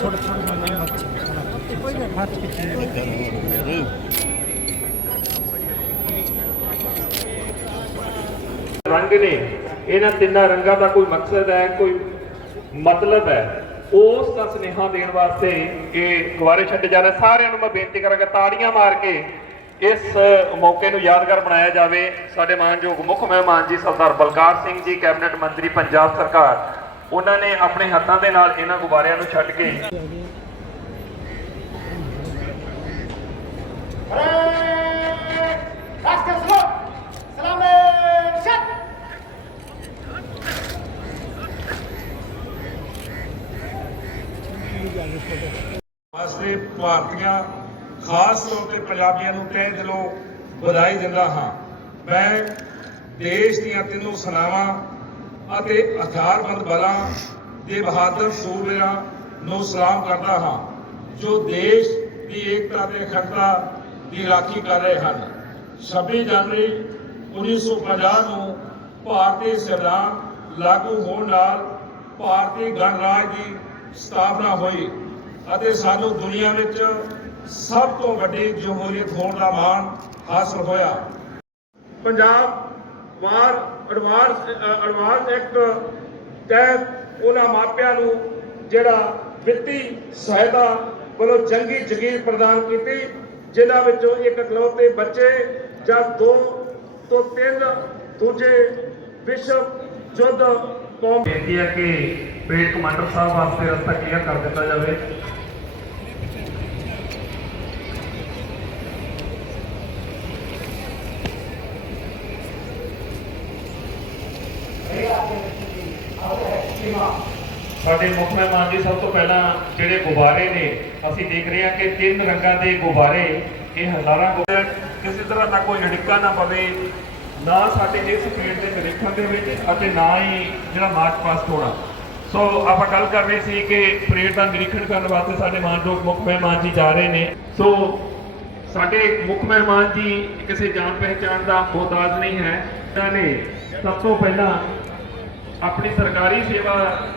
ਛੋਟੇ ਛੋਟੇ ਮੰਨੇ ਰੰਗ ਨੇ। ਇਹਨਾਂ ਤਿੰਨਾਂ ਰੰਗਾਂ ਦਾ ਕੋਈ ਮਕਸਦ ਹੈ, ਕੋਈ ਮਤਲਬ ਹੈ। ਉਸ ਦਾ ਸੁਨੇਹਾ ਦੇਣ ਵਾਸਤੇ ਇਹ ਗੁਬਾਰੇ ਛੱਡੇ ਜਾ ਰਹੇ ਸਾਰਿਆਂ ਨੂੰ ਮੈਂ ਬੇਨਤੀ ਕਰਾਂਗਾ, ਤਾੜੀਆਂ ਮਾਰ ਕੇ ਇਸ ਮੌਕੇ ਨੂੰ ਯਾਦਗਾਰ ਬਣਾਇਆ ਜਾਵੇ, ਸਾਡੇ ਮਾਨਯੋਗ ਮੁੱਖ ਮਹਿਮਾਨ ਜੀ ਸਰਦਾਰ ਬਲਕਾਰ ਸਿੰਘ ਜੀ, ਕੈਬਨਿਟ ਮੰਤਰੀ ਪੰਜਾਬ ਸਰਕਾਰ। ਉਹਨਾਂ ਨੇ ਆਪਣੇ ਹੱਥਾਂ ਦੇ ਨਾਲ ਇਹਨਾਂ ਗੁਬਾਰਿਆਂ ਨੂੰ ਛੱਡ ਕੇ ਵਾਸਤੇ ਭਾਰਤੀਆਂ ਖਾਸ ਤੌਰ ਤੇ ਪੰਜਾਬੀਆਂ ਨੂੰ ਤਹਿ ਦਿਲੋਂ ਵਧਾਈ ਦਿੰਦਾ ਹਾਂ। ਮੈਂ ਦੇਸ਼ ਦੀਆਂ ਤਿੰਨੋਂ ਸੈਨਾਵਾਂ ਅਤੇ ਹਥਿਆਰਬੰਦ ਬਲਾਂ ਦੇ ਬਹਾਦਰ ਸੂਬਿਆਂ ਨੂੰ ਸਲਾਮ ਕਰਦਾ ਹਾਂ, ਜੋ ਦੇਸ਼ ਦੀ ਏਕਤਾ ਤੇ ਅਖੰਡਤਾ ਦੀ ਰਾਖੀ ਕਰ ਰਹੇ ਹਨ। 26 ਜਨਵਰੀ 1950 ਨੂੰ ਭਾਰਤੀ ਸੰਵਿਧਾਨ ਲਾਗੂ ਹੋਣ ਨਾਲ ਭਾਰਤੀ ਗਣਰਾਜ ਦੀ ਸਥਾਪਨਾ ਹੋਈ ਅਤੇ ਸਾਨੂੰ ਦੁਨੀਆ ਵਿੱਚ ਸਭ ਤੋਂ ਵੱਡੀ ਜਮਹੂਰੀਅਤ ਹੋਣ ਦਾ ਮਾਣ ਹਾਸਲ ਹੋਇਆ। ਪੰਜਾਬ ਵਾਰ ਐਡਵਾਂਸ ਐਡਵਾਂਸ ਐਕਟ ਤਹਿਤ ਉਹਨਾਂ ਮਾਪਿਆਂ ਨੂੰ ਜਿਹੜਾ ਵਿੱਤੀ ਸਹਾਇਤਾ ਵੱਲੋਂ ਜੰਗੀ ਜ਼ਗੀਰ ਪ੍ਰਦਾਨ ਕੀਤੀ ਜਿਨ੍ਹਾਂ ਵਿੱਚੋਂ ਇੱਕ ਇਕਲੌਤੇ ਬੱਚੇ ਜਾਂ ਦੋ ਤੋਂ ਤਿੰਨ ਦੂਜੇ ਵਿਸ਼ਵ ਯੁੱਧ ਕੌਮ ਬੇਨਤੀ ਹੈ ਕਿ ਪਰੇਡ ਕਮਾਂਡਰ ਸਾਹਿਬ ਵਾਸਤੇ ਰਸਤਾ ਕਲੀਅਰ ਕਰ ਦਿੱਤਾ ਜਾਵੇ। ਸਾਡੇ ਮੁੱਖ ਮਹਿਮਾਨ ਜੀ, ਸਭ ਤੋਂ ਪਹਿਲਾਂ ਜਿਹੜੇ ਗੁਬਾਰੇ ਨੇ, ਅਸੀਂ ਦੇਖ ਰਹੇ ਹਾਂ ਕਿ ਤਿੰਨ ਰੰਗਾਂ ਦੇ ਗੁਬਾਰੇ, ਇਹ ਹਜ਼ਾਰਾਂ ਗੁਬਾਰੇ ਕਿਸੇ ਤਰ੍ਹਾਂ ਦਾ ਕੋਈ ਅੜਿੱਕਾ ਨਾ ਪਵੇ, ਨਾ ਸਾਡੇ ਇਸ ਪੇੜ ਦੇ ਨਿਰੀਖਣ ਦੇ ਵਿੱਚ ਅਤੇ ਨਾ ਹੀ ਜਿਹੜਾ ਮਾਰਚ ਪਾਸਟ ਹੋਣਾ। ਸੋ ਆਪਾਂ ਗੱਲ ਕਰ ਰਹੇ ਸੀ ਕਿ ਪਰੇਡ ਦਾ ਨਿਰੀਖਣ ਕਰਨ ਵਾਸਤੇ ਸਾਡੇ ਮਾਨਯੋਗ ਮੁੱਖ ਮਹਿਮਾਨ ਜੀ ਜਾ ਰਹੇ ਨੇ। ਸੋ ਸਾਡੇ ਮੁੱਖ ਮਹਿਮਾਨ ਜੀ, ਕਿਸੇ ਜਾਣ ਪਹਿਚਾਣ ਦਾ ਮੁਹਤਾਜ ਨਹੀਂ ਹੈ। ਇਹਨਾਂ ਨੇ ਸਭ ਤੋਂ ਪਹਿਲਾਂ ਆਪਣੀ ਸਰਕਾਰੀ ਸੇਵਾ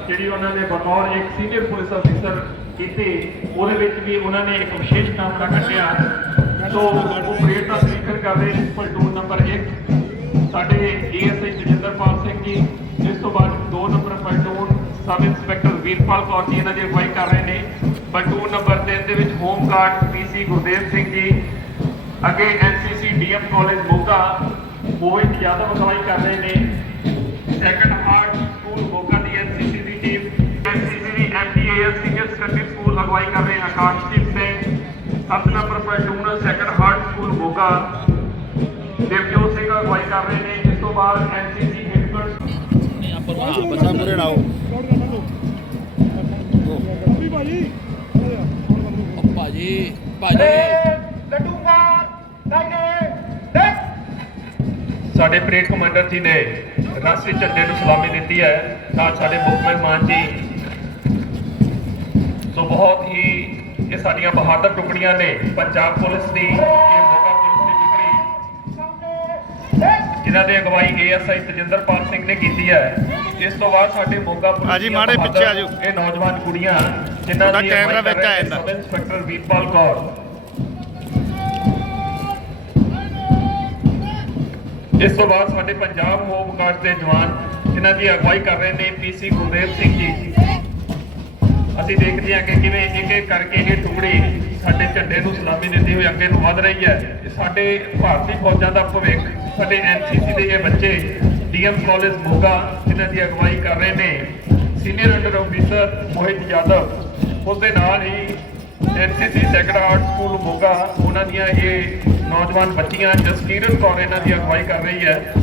ਜਿਹੜੀ ਉਹਨਾਂ ਨੇ ਬਤੌਰ ਇੱਕ ਸੀਨੀਅਰ ਪੁਲਿਸ ਅਫਸਰ ਕੀਤੀ, ਉਹਦੇ ਵਿੱਚ ਵੀ ਉਹਨਾਂ ਨੇ ਇੱਕ ਵਿਸ਼ੇਸ਼ ਕਾਮਰਾ ਕੱਢਿਆ। ਸੋ, ਉਹ ਪਰੇਡ ਦਾ ਨਿਰੀਖਣ ਕਰ ਰਹੇ ਨੇ ਪਲਟੂਨ ਨੰਬਰ 1 ਸਾਡੇ ਏਐਸਆਈ ਤਜਿੰਦਰਪਾਲ ਸਿੰਘ ਜੀ ਇਸ ਤੋਂ ਬਾਅਦ 2 number platoon sub inspector Veerpal Kaur ji ਇਹਨਾਂ ਦੀ ਅਗਵਾਈ ਕਰ ਰਹੇ ਨੇ। ਪਲਟੂਨ ਨੰਬਰ 3 ਦੇ ਵਿੱਚ home guard PC Gurdev Singh ji, ਅੱਗੇ NCC DM college Moga Mohit Yadav ਅਗਵਾਈ ਕਰ ਰਹੇ ਨੇ। ਸੈਕੰਡ ਹਾਰਟ ਸਕੂਲ ਮੋਗਾ ਦੀ ਐਨਸੀਸੀ ਦੀ ਟੀਮ ਐਨਸੀਸੀ ਦੀ ਐਮਡੀਏਐਸ ਸੀਨੀਅਰ ਸੈਕੰਡਰੀ ਸਕੂਲ ਅਗਵਾਈ ਕਰ ਰਹੇ ਆਕਾਸ਼ਦੀਪ ਸਿੰਘ ਸੱਤ number platoon Sacred Heart school Moga Devjot Singh ਅਗਵਾਈ ਕਰ ਰਹੇ ਨੇ। ਇਸ ਤੋਂ ਬਾਅਦ ਐਨਸੀਸੀ ਹੈਡਕੁਆਰਟਰ ਭਾਜੀ ਭਾਜੀ। ਸਾਡੇ ਪਰੇਡ ਕਮਾਂਡਰ ਜੀ ਨੇ ਰਾਸ਼ਟਰੀ ਝੰਡੇ ਨੂੰ ਸਲਾਮੀ ਦਿੱਤੀ ਹੈ। ਨਾਲ ਸਾਡੇ ਮੁੱਖ ਮਹਿਮਾਨ ਜੀ। ਸੋ ਬਹੁਤ ਹੀ ਇਹ ਸਾਡੀਆਂ ਬਹਾਦਰ ਟੁਕੜੀਆਂ ਨੇ ਪੰਜਾਬ ਪੁਲਿਸ ਦੀ ਇਹ ਮੋਗਾ ਪੁਲਿਸ ਦੀ ਟੁਕੜੀ। ਜਿਨ੍ਹਾਂ ਦੀ ਅਗਵਾਈ ਏਐਸਆਈ ਤਜਿੰਦਰਪਾਲ ਸਿੰਘ ਨੇ ਕੀਤੀ ਹੈ। ਇਸ ਤੋਂ ਬਾਅਦ ਸਾਡੇ ਮੋਗਾ ਪੁਲਿਸ ਦੀਆਂ ਮਾੜੇ ਪਿੱਛੇ ਆ ਜਾਓ। ਬਹਾਦਰ ਇਹ ਨੌਜਵਾਨ ਕੁੜੀਆਂ ਜਿਨ੍ਹਾਂ ਦੀ ਕੈਮਰਾ ਵਿੱਚ ਆ ਜਾਂਦਾ। ਇੰਸਪੈਕਟਰ ਵੀਰਪਾਲ ਕੌਰ। ਇਸ ਤੋਂ ਬਾਅਦ ਸਾਡੇ ਪੰਜਾਬ ਹੋਮ ਗਾਰਡ ਦੇ ਜਵਾਨ ਜਿਨ੍ਹਾਂ ਦੀ ਅਗਵਾਈ ਕਰ ਰਹੇ ਨੇ ਪੀਸੀ ਗੁਰਦੇਵ ਸਿੰਘ ਜੀ। ਅਸੀਂ ਦੇਖਦੇ ਹਾਂ ਕਿ ਕਿਵੇਂ ਇੱਕ ਇੱਕ ਕਰਕੇ ਇਹ ਟੁਕੜੀ ਸਾਡੇ ਝੰਡੇ ਨੂੰ ਸਲਾਮੀ ਦਿੰਦੀ ਹੋਈ ਅੱਗੇ ਨੂੰ ਵਧ ਰਹੀ ਹੈ। ਸਾਡੇ ਭਾਰਤੀ ਫੌਜਾਂ ਦਾ ਭਵਿੱਖ, ਸਾਡੇ ਐਨਸੀਸੀ ਦੇ ਇਹ ਬੱਚੇ ਡੀਐਮ ਕਾਲਜ ਮੋਗਾ, ਜਿਨ੍ਹਾਂ ਦੀ ਅਗਵਾਈ ਕਰ ਰਹੇ ਨੇ। Senior under officer Mohit Yadav ਉਸ ਦੇ ਨਾਲ ਹੀ NCC Sacred Heart school Moga ਉਹਨਾਂ ਦੀਆਂ ਇਹ ਨੌਜਵਾਨ ਬੱਚੀਆਂ ਜਸਕੀਰਨ ਕੌਰ ਇਹਨਾਂ ਦੀ ਅਗਵਾਈ ਕਰ ਰਹੀ ਹੈ।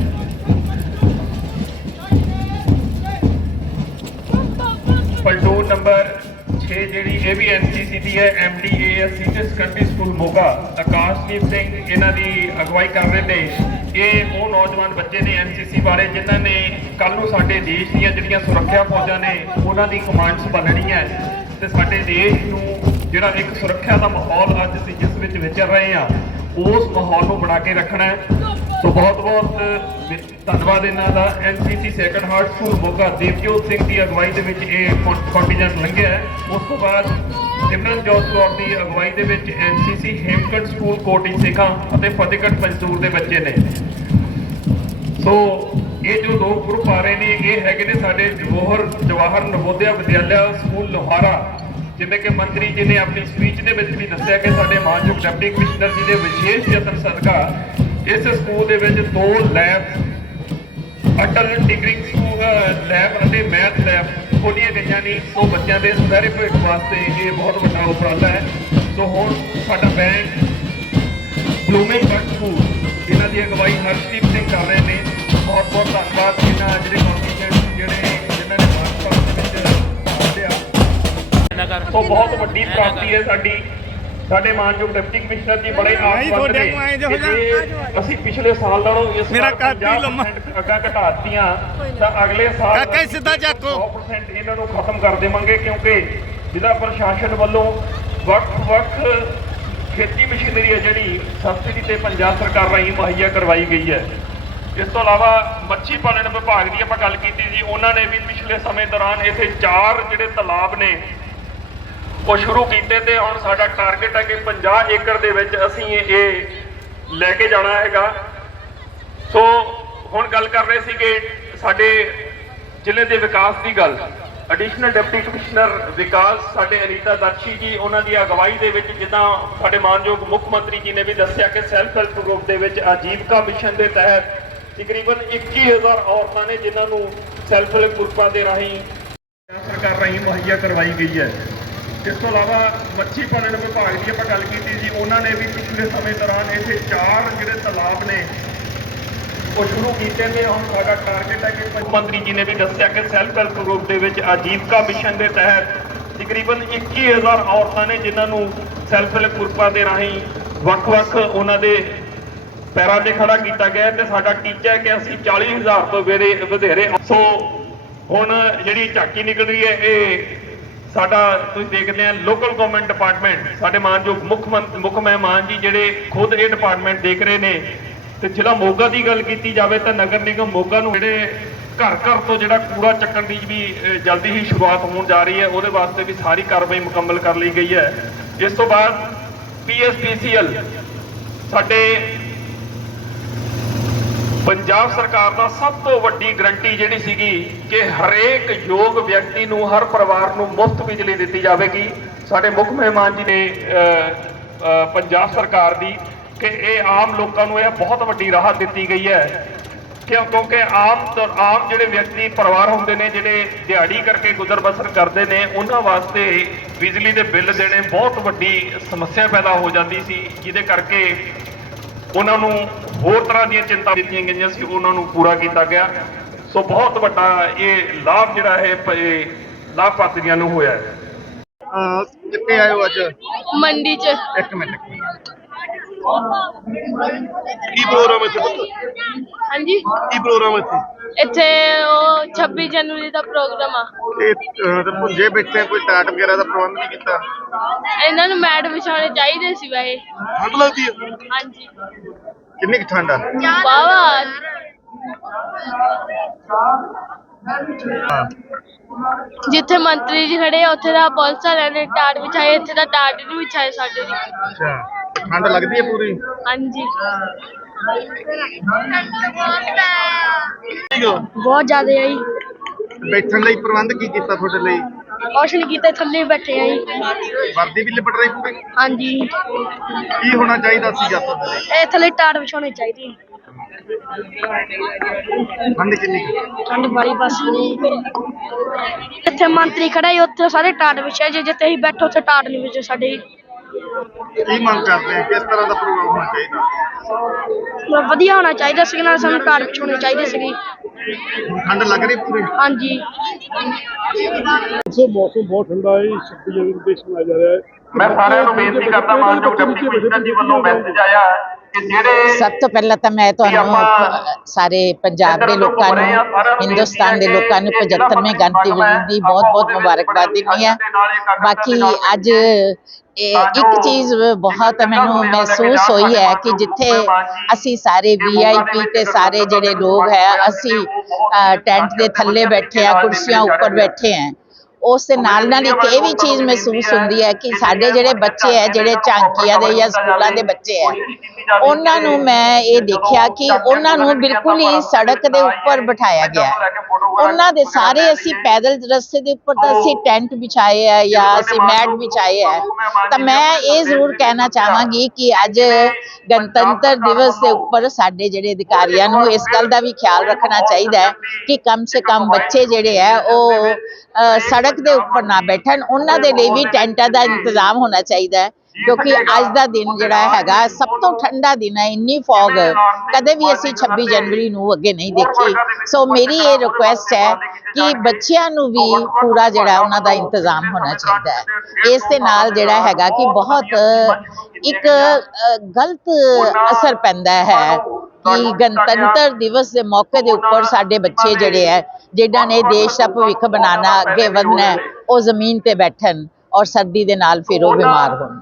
ਪਲਟੂਨ ਨੰਬਰ 6 ਜਿਹੜੀ, ਇਹ ਵੀ ਐਨਸੀਸੀ ਦੀ ਹੈ MDAS senior secondary school Moga Akashdeep Singh ਇਹਨਾਂ ਦੀ ਅਗਵਾਈ ਕਰ ਰਹੇ ਨੇ। ਇਹ ਉਹ ਨੌਜਵਾਨ ਬੱਚੇ ਨੇ ਐਨਸੀਸੀ ਬਾਰੇ ਜਿਨ੍ਹਾਂ ਨੇ ਕੱਲ ਨੂੰ ਸਾਡੇ ਦੇਸ਼ ਦੀਆਂ ਜਿਹੜੀਆਂ ਸੁਰੱਖਿਆ ਫੌਜਾਂ ਨੇ, ਉਹਨਾਂ ਦੀ ਕਮਾਂਡ ਸੰਭਾਲਣੀ ਹੈ। ਤੇ ਸਾਡੇ ਦੇਸ਼ ਨੂੰ ਜਿਹੜਾ ਇੱਕ ਸੁਰੱਖਿਆ ਦਾ ਮਾਹੌਲ ਅੱਜ ਅਸੀਂ ਜਿਸ ਵਿੱਚ ਵਿਚਰ ਰਹੇ ਹਾਂ, ਉਸ ਮਾਹੌਲ ਨੂੰ ਬਣਾ ਕੇ ਰੱਖਣਾ ਹੈ। ਸੋ ਬਹੁਤ ਬਹੁਤ ਧੰਨਵਾਦ ਇਹਨਾਂ ਦਾ। NCC Sacred Heart school Moga Devjot Singh ਦੀ ਅਗਵਾਈ ਦੇ ਵਿੱਚ ਇਹ ਕੰਟੀਜੈਂਟ ਲੰਘਿਆ ਹੈ। ਉਸ ਤੋਂ ਬਾਅਦ ਸਿਮਰਨਜੋਤ ਕੌਰ ਦੀ ਅਗਵਾਈ ਦੇ ਵਿੱਚ ਐਨਸੀਸੀ ਹੇਮਕਟ ਸਕੂਲ, ਕੋਟੀ ਸੇਖਾਂ ਅਤੇ ਫਤਿਹਗੜ੍ਹ ਮਜ਼ਦੂਰ ਦੇ ਬੱਚੇ ਨੇ। ਸੋ ਇਹ ਜੋ ਦੋ ਗਰੁੱਪ ਆ ਰਹੇ ਨੇ, ਇਹ ਹੈਗੇ ਨੇ ਸਾਡੇ ਜਵਾਹਰ ਜਵਾਹਰ ਨਵੋਦਿਆ ਵਿਦਿਆਲਿਆ ਸਕੂਲ, ਲੋਹਾਰਾ। ਜਿਵੇਂ ਕਿ ਮੰਤਰੀ ਜੀ ਨੇ ਆਪਣੀ ਸਪੀਚ ਦੇ ਵਿੱਚ ਵੀ ਦੱਸਿਆ ਕਿ ਸਾਡੇ ਮਾਨਯੋਗ ਡਿਪਟੀ ਕਮਿਸ਼ਨਰ ਜੀ ਦੇ ਵਿਸ਼ੇਸ਼ ਯਤਨ ਸਦਕਾ ਇਸ ਸਕੂਲ ਦੇ ਵਿੱਚ ਦੋ ਲੈਬ ਅਟਲ ਡਿਗਰੀ ਸਕੂਲ ਲੈਬ ਅਤੇ ਮੈਥ ਲੈਬ ਖੋਲੀਆਂ ਗਈਆਂ ਨੇ। ਸੋ ਬੱਚਿਆਂ ਦੇ ਸੁਨਹਿਰੇ ਭਵਿੱਖ ਵਾਸਤੇ ਇਹ ਬਹੁਤ ਵੱਡਾ ਉਪਰਾਲਾ ਹੈ। ਸੋ ਹੁਣ ਸਾਡਾ ਬੈਂਡ ਬਲੂਮਿੰਗ ਬਰਡ ਸਕੂਲ ਇਹਨਾਂ ਦੀ ਅਗਵਾਈ ਹਰਸ਼ਦੀਪ ਸਿੰਘ ਕਰ ਰਹੇ ਨੇ। ਬਹੁਤ ਬਹੁਤ ਧੰਨਵਾਦ। ਵੱਡੀ ਪ੍ਰਾਪਤੀ ਹੈ ਸਾਡੀ ਸਾਡੇ ਮਾਨਯੋਗ ਡਿਪਟੀ ਕਮਿਸ਼ਨਰ ਜੀ ਬੜੇ ਆਸਵੰਦ ਨੇ ਅਸੀਂ ਪਿਛਲੇ ਸਾਲ ਨਾਲੋਂ ਇਸ ਮੇਰਾ 50% ਲੰਮਾ। ਅੱਗਾ ਘਟਾਤੀਆਂ ਤਾਂ ਅਗਲੇ ਸਾਲ ਕਾਕਾ ਸਿੱਧਾ ਚੱਕੋ। 100% ਇਹਨਾਂ ਨੂੰ ਖਤਮ ਕਰ ਦੇਵਾਂਗੇ ਕਿਉਂਕਿ ਜ਼ਿਲ੍ਹਾ ਪ੍ਰਸ਼ਾਸਨ ਵੱਲੋਂ ਵੱਖ-ਵੱਖ ਖੇਤੀ ਮਸ਼ੀਨਰੀ ਹੈ ਜਿਹੜੀ ਸਬਸਿਡੀ ਤੇ ਪੰਜਾਬ ਸਰਕਾਰ ਰਾਹੀਂ ਮੁਹੱਈਆ ਕਰਵਾਈ ਗਈ ਹੈ ਇਸ ਤੋਂ ਇਲਾਵਾ ਮੱਛੀ ਪਾਲਣ ਵਿਭਾਗ ਦੀ ਆਪਾਂ ਗੱਲ ਕੀਤੀ ਸੀ ਉਹਨਾਂ ਨੇ ਵੀ ਪਿਛਲੇ ਸਮੇਂ ਦੌਰਾਨ ਇੱਥੇ ਚਾਰ ਜਿਹੜੇ ਤਲਾਬ ਨੇ ਉਹ ਸ਼ੁਰੂ ਕੀਤੇ ਤੇ ਹੁਣ ਸਾਡਾ ਟਾਰਗੇਟ ਹੈ ਕਿ 50 ਏਕੜ ਦੇ ਵਿੱਚ ਅਸੀਂ ਇਹ ਲੈ ਕੇ ਜਾਣਾ ਹੈਗਾ। ਸੋ ਹੁਣ ਗੱਲ ਕਰ ਰਹੇ ਸੀ ਕਿ ਸਾਡੇ ਜ਼ਿਲ੍ਹੇ ਦੇ ਵਿਕਾਸ ਦੀ ਗੱਲ। ਐਡੀਸ਼ਨਲ ਡਿਪਟੀ ਕਮਿਸ਼ਨਰ ਵਿਕਾਸ ਸਾਡੇ ਅਨੀਤਾ ਦਰਸ਼ੀ ਜੀ, ਉਹਨਾਂ ਦੀ ਅਗਵਾਈ ਦੇ ਵਿੱਚ ਜਿੱਦਾਂ ਸਾਡੇ ਮਾਨਯੋਗ ਮੁੱਖ ਮੰਤਰੀ ਜੀ ਨੇ ਵੀ ਦੱਸਿਆ ਕਿ ਸੈਲਫ ਹੈਲਪ ਗਰੁੱਪ ਦੇ ਵਿੱਚ ਆਜੀਵਕਾ ਮਿਸ਼ਨ ਦੇ ਤਹਿਤ ਤਕਰੀਬਨ 21000 ਔਰਤਾਂ ਨੇ ਜਿਨ੍ਹਾਂ ਨੂੰ ਸੈਲਫ ਹੈਲਪ ਗਰੁੱਪਾਂ ਦੇ ਰਾਹੀਂ ਸਰਕਾਰ ਰਾਹੀਂ ਮੁਹੱਈਆ ਕਰਵਾਈ ਗਈ ਹੈ। ਇਸ ਤੋਂ ਇਲਾਵਾ ਮੱਛੀ ਪਾਲਣ ਵਿਭਾਗ ਦੀ ਆਪਾਂ ਗੱਲ ਕੀਤੀ ਸੀ, ਉਹਨਾਂ ਨੇ ਵੀ ਪਿਛਲੇ ਸਮੇਂ ਦੌਰਾਨ ਇੱਥੇ ਚਾਰ ਜਿਹੜੇ ਤਲਾਬ ਨੇ, ਉਹ ਸ਼ੁਰੂ ਕੀਤੇ ਨੇ ਹੁਣ ਸਾਡਾ ਟਾਰਗੇਟ ਹੈ ਕਿ ਮੁੱਖ ਮੰਤਰੀ ਜੀ ਨੇ ਵੀ ਦੱਸਿਆ ਕਿ ਸੈਲਫ ਹੈਲਪ ਗਰੁੱਪ ਦੇ ਵਿੱਚ ਆਜੀਵਕਾ ਮਿਸ਼ਨ ਦੇ ਤਹਿਤ ਤਕਰੀਬਨ 21000 ਔਰਤਾਂ ਨੇ ਜਿਨ੍ਹਾਂ ਨੂੰ ਸੈਲਫ ਹੈਲਪ ਗਰੁੱਪਾਂ ਦੇ ਰਾਹੀਂ ਵੱਖ-ਵੱਖ ਉਹਨਾਂ ਦੇ ਪੈਰਾਂ ਤੇ ਖੜਾ ਕੀਤਾ ਗਿਆ ਹੈ ਤੇ ਸਾਡਾ ਟੀਚਾ ਹੈ ਕਿ ਅਸੀਂ 40000 ਤੋਂ ਵਧੇਰੇ ਵਧੇਰੇ ਸੋ ਹੁਣ ਜਿਹੜੀ ਝਾਕੀ ਨਿਕਲ ਰਹੀ ਹੈ, ਇਹ ਸਾਡਾ ਤੁਸੀਂ ਦੇਖਦੇ ਆ ਲੋਕਲ ਗਵਰਨਮੈਂਟ ਡਿਪਾਰਟਮੈਂਟ ਸਾਡੇ ਮਾਨਯੋਗ ਮੁੱਖ ਮੰਤ- ਮੁੱਖ ਮਹਿਮਾਨ ਜੀ ਜਿਹੜੇ ਖੁਦ ਇਹ ਡਿਪਾਰਟਮੈਂਟ ਦੇਖ ਰਹੇ ਨੇ, ਤੇ ਜ਼ਿਲ੍ਹਾ ਮੋਗਾ ਦੀ ਗੱਲ ਕੀਤੀ ਜਾਵੇ ਤਾਂ ਨਗਰ ਨਿਗਮ ਮੋਗਾ ਨੂੰ ਜਿਹੜੇ ਘਰ ਘਰ ਤੋਂ ਜਿਹੜਾ ਕੂੜਾ ਚੱਕਣ ਦੀ ਵੀ ਜਲਦੀ ਹੀ ਸ਼ੁਰੂਆਤ ਹੋਣ ਜਾ ਰਹੀ ਹੈ, ਉਹਦੇ ਵਾਸਤੇ ਵੀ ਸਾਰੀ ਕਾਰਵਾਈ ਮੁਕੰਮਲ ਕਰ ਲਈ ਗਈ ਹੈ। ਇਸ ਤੋਂ ਬਾਅਦ ਪੀਐਸਪੀਸੀਐਲ ਸਾਡੇ ਪੰਜਾਬ ਸਰਕਾਰ ਦਾ ਸਭ ਤੋਂ ਵੱਡੀ ਗਰੰਟੀ ਜਿਹੜੀ ਸੀਗੀ ਕਿ ਹਰੇਕ ਯੋਗ ਵਿਅਕਤੀ ਨੂੰ, ਹਰ ਪਰਿਵਾਰ ਨੂੰ ਮੁਫਤ ਬਿਜਲੀ ਦਿੱਤੀ ਜਾਵੇਗੀ। ਸਾਡੇ ਮੁੱਖ ਮਹਿਮਾਨ ਜੀ ਨੇ ਪੰਜਾਬ ਸਰਕਾਰ ਦੀ ਕਿ ਇਹ ਆਮ ਲੋਕਾਂ ਨੂੰ ਇਹ ਬਹੁਤ ਵੱਡੀ ਰਾਹਤ ਦਿੱਤੀ ਗਈ ਹੈ। ਕਿਉਂ? ਕਿਉਂਕਿ ਆਮ ਤੌਰ, ਆਮ ਜਿਹੜੇ ਵਿਅਕਤੀ ਪਰਿਵਾਰ ਹੁੰਦੇ ਨੇ, ਜਿਹੜੇ ਦਿਹਾੜੀ ਕਰਕੇ ਗੁਜ਼ਰ ਬਸਰ ਕਰਦੇ ਨੇ, ਉਹਨਾਂ ਵਾਸਤੇ ਬਿਜਲੀ ਦੇ ਬਿੱਲ ਦੇਣੇ ਬਹੁਤ ਵੱਡੀ ਸਮੱਸਿਆ ਪੈਦਾ ਹੋ ਜਾਂਦੀ ਸੀ, ਜਿਹਦੇ ਕਰਕੇ ਉਹਨਾਂ ਨੂੰ ਹੋਰ ਤਰ੍ਹਾਂ ਦੀਆਂ ਚਿੰਤਾ ਦਿੱਤੀਆਂ ਗਈਆਂ ਸੀ ਉਹਨਾਂ ਨੂੰ ਪੂਰਾ ਕੀਤਾ ਗਿਆ। ਸੋ ਬਹੁਤ ਵੱਡਾ ਇਹ ਲਾਭ ਜਿਹੜਾ ਹੈ ਲਾਭਪਾਤਰੀਆਂ ਨੂੰ ਹੋਇਆ ਹੈ। ਕਿੱਥੇ ਆਏ ਹੋ ਅੱਜ? ਮੰਡੀ ਚ। ਇੱਕ ਮਿੰਟ ਕੀ ਪ੍ਰੋਗਰਾਮ ਇੱਥੇ ਪੁੱਤ? ਹਾਂਜੀ। ਕੀ ਪ੍ਰੋਗਰਾਮ ਇੱਥੇ? ਇੱਥੇ ਉਹ 26 ਜਨਵਰੀ ਦਾ ਪ੍ਰੋਗਰਾਮ ਆ। ਇਹ ਅਹ, ਤੇ ਭੁੰਜੇ ਬੈਠੇ ਕੋਈ ਟਾਟ ਵਗੈਰਾ ਦਾ ਪ੍ਰਬੰਧ ਨਹੀਂ ਕੀਤਾ? ਇਹਨਾਂ ਨੂੰ ਮੈਟ ਵਿਛਾਉਣੇ ਚਾਹੀਦੇ ਸੀ ਵੈਸੇ। ਠੰਡ ਲੱਗਦੀ ਹੈ ਹਾਂਜੀ। ਕਿੰਨੀ ਕੁ ਠੰਡ ਆ? ਵਾਵਾ ਜਿੱਥੇ ਮੰਤਰੀ ਜੀ ਖੜੇ ਆ ਉੱਥੇ ਦਾ ਪੁਲਿਸ ਵਾਲਿਆਂ ਨੇ ਟਾਟ ਵਿਛਾਏ ਇੱਥੇ ਦਾ ਟਾਟ ਨਹੀਂ ਵਿਛਾਏ ਸਾਡੇ ਦੀ ਅੱਛਾ ਤੇ ਠੰਡ ਲੱਗਦੀ ਹੈ ਪੂਰੀ? ਹਾਂਜੀ। ਹੋ? ਬਹੁਤ ਜ਼ਿਆਦਾ ਆਈ। ਬੈਠਣ ਲਈ ਪ੍ਰਬੰਧ ਕੀ ਕੀਤਾ ਤੁਹਾਡੇ ਲਈ? ਕੁਛ ਨਹੀਂ ਕੀਤਾ ਥੱਲੇ ਬੈਠੇ ਆਈ। ਵਰਦੀ ਵੀ ਲਿਪਟ ਰਹੀ ਪੂਰੀ? ਹਾਂਜੀ। ਕੀ ਹੋਣਾ ਚਾਹੀਦਾ ਸੀ ਜਦ ਤੁਹਾਡੇ ਲਈ? ਇਹ ਥੱਲੇ ਟਾਟ ਵਿਛਾਉਣੇ ਚਾਹੀਦੇ। ਠੰਡ ਕਿੰਨੀ ਕੁ? ਠੰਡ ਬੜੀ ਬਸ ਇੱਥੇ ਮੰਤਰੀ ਖੜਾ ਹੈ ਉੱਥੇ ਸਾਰੇ ਟਾਟ ਵਿਛਿਆ ਜੇ ਜਿੱਥੇ ਅਸੀਂ ਬੈਠੋ ਉੱਥੇ ਟਾਟ ਨਹੀਂ ਵਿਛੇ ਸਾਡੇ। ਕੀ ਮੰਗ ਕਰਦੇ ਆ ਕਿਸ ਤਰ੍ਹਾਂ ਦਾ ਪ੍ਰੋਗਰਾਮ ਹੋਣਾ ਚਾਹੀਦਾ? ਵਧੀਆ ਹੋਣਾ ਚਾਹੀਦਾ ਸੀ ਨਾਲ ਸਾਨੂੰ ਟਾਟ ਵਿਛਾਉਣੇ ਚਾਹੀਦੇ ਸੀਗੇ। ਹੁਣ ਠੰਡ ਲੱਗ ਰਹੀ ਪੂਰੀ? ਹਾਂਜੀ। ਸੋ ਮੌਸਮ ਬਹੁਤ ਠੰਡਾ ਹੈ 26 ਜਨਵਰੀ ਦੇਸ਼ ਮਨਾਇਆ ਜਾ ਰਿਹਾ ਹੈ। ਮੈਂ ਸਾਰਿਆਂ ਨੂੰ ਬੇਨਤੀ ਕਰਦਾ ਮਾਨਯੋਗ ਡਿਪਟੀ ਕਮਿਸ਼ਨਰ ਜੀ ਵੱਲੋਂ ਮੈਸੇਜ ਆਇਆ ਹੈ ਸਭ ਤੋਂ ਪਹਿਲਾਂ ਤਾਂ ਮੈਂ ਤੁਹਾਨੂੰ ਸਾਰੇ ਪੰਜਾਬ ਦੇ ਲੋਕਾਂ ਨੂੰ ਹਿੰਦੁਸਤਾਨ ਦੇ ਲੋਕਾਂ ਨੂੰ 75ਵੇਂ ਗਣਤੰਤਰ ਦੀ ਬਹੁਤ-ਬਹੁਤ ਮੁਬਾਰਕਬਾਦ ਦਿੰਦੀ ਹਾਂ। ਬਾਕੀ ਅੱਜ ਇੱਕ ਚੀਜ਼ ਬਹੁਤ ਮੈਨੂੰ ਮਹਿਸੂਸ ਹੋਈ ਹੈ ਕਿ ਜਿੱਥੇ ਅਸੀਂ ਸਾਰੇ ਵੀਆਈਪੀ ਤੇ ਸਾਰੇ ਜਿਹੜੇ ਲੋਕ ਹੈ ਅਸੀਂ ਟੈਂਟ ਦੇ ਥੱਲੇ ਬੈਠੇ ਆ ਕੁਰਸੀਆਂ ਉੱਪਰ ਬੈਠੇ ਆ। ਉਸ ਦੇ ਨਾਲ ਨਾਲ ਇੱਕ ਇਹ ਵੀ ਚੀਜ਼ ਮਹਿਸੂਸ ਹੁੰਦੀ ਹੈ ਕਿ ਸਾਡੇ ਜਿਹੜੇ ਬੱਚੇ ਹੈ ਜਿਹੜੇ ਝਾਂਕੀਆਂ ਦੇ ਜਾਂ ਸਕੂਲਾਂ ਦੇ ਬੱਚੇ ਹੈ ਉਹਨਾਂ ਨੂੰ ਮੈਂ ਇਹ ਦੇਖਿਆ ਕਿ ਉਹਨਾਂ ਨੂੰ ਬਿਲਕੁਲ ਹੀ ਸੜਕ ਦੇ ਉੱਪਰ ਬਿਠਾਇਆ ਗਿਆ। ਉਹਨਾਂ ਦੇ ਸਾਰੇ ਅਸੀਂ ਪੈਦਲ ਰਸਤੇ ਦੇ ਉੱਪਰ ਤਾਂ ਅਸੀਂ ਟੈਂਟ ਵਿਛਾਏ ਆ ਜਾਂ ਅਸੀਂ ਮੈਟ ਵਿਛਾਏ ਆ। ਤਾਂ ਮੈਂ ਇਹ ਜ਼ਰੂਰ ਕਹਿਣਾ ਚਾਹਾਂਗੀ ਕਿ ਅੱਜ ਗਣਤੰਤਰ ਦਿਵਸ ਦੇ ਉੱਪਰ ਸਾਡੇ ਜਿਹੜੇ ਅਧਿਕਾਰੀਆਂ ਨੂੰ ਇਸ ਗੱਲ ਦਾ ਵੀ ਖਿਆਲ ਰੱਖਣਾ ਚਾਹੀਦਾ ਹੈ ਕਿ ਕਮ ਸੇ ਕਮ ਬੱਚੇ ਜਿਹੜੇ ਹੈ ਉਹ ਅ, ਸੜਕ ਦੇ ਉੱਪਰ ਨਾ ਬੈਠਣ ਉਹਨਾਂ ਦੇ ਲਈ ਵੀ ਟੈਂਟਾਂ ਦਾ ਇੰਤਜ਼ਾਮ ਹੋਣਾ ਚਾਹੀਦਾ ਹੈ। ਕਿਉਂਕਿ ਅੱਜ ਦਾ ਦਿਨ ਜਿਹੜਾ ਹੈਗਾ ਸਭ ਤੋਂ ਠੰਡਾ ਦਿਨ ਹੈ ਇੰਨੀ ਫੌਗ। ਕਦੇ ਵੀ ਅਸੀਂ 26 ਜਨਵਰੀ ਨੂੰ ਅੱਗੇ ਨਹੀਂ ਦੇਖੀ। ਸੋ ਮੇਰੀ ਇਹ ਰਿਕੁਐਸਟ ਹੈ ਕਿ ਬੱਚਿਆਂ ਨੂੰ ਵੀ ਪੂਰਾ ਜਿਹੜਾ ਉਹਨਾਂ ਦਾ ਇੰਤਜ਼ਾਮ ਹੋਣਾ ਚਾਹੀਦਾ ਹੈ। ਇਸ ਦੇ ਨਾਲ ਜਿਹੜਾ ਹੈਗਾ ਕਿ ਬਹੁਤ ਇੱਕ ਗਲਤ ਅਸਰ ਪੈਂਦਾ ਹੈ। ਕਿ ਗਣਤੰਤਰ ਦਿਵਸ ਦੇ ਮੌਕੇ ਦੇ ਉੱਪਰ ਸਾਡੇ ਬੱਚੇ ਜਿਹੜੇ ਹੈ ਜਿਨ੍ਹਾਂ ਨੇ ਦੇਸ਼ ਦਾ ਭਵਿੱਖ ਬਣਾਉਣਾ ਅੱਗੇ ਵਧਣਾ ਉਹ ਜ਼ਮੀਨ ਤੇ ਬੈਠਣ ਔਰ ਸਰਦੀ ਦੇ ਨਾਲ ਫਿਰ ਉਹ ਬਿਮਾਰ ਹੋਣ।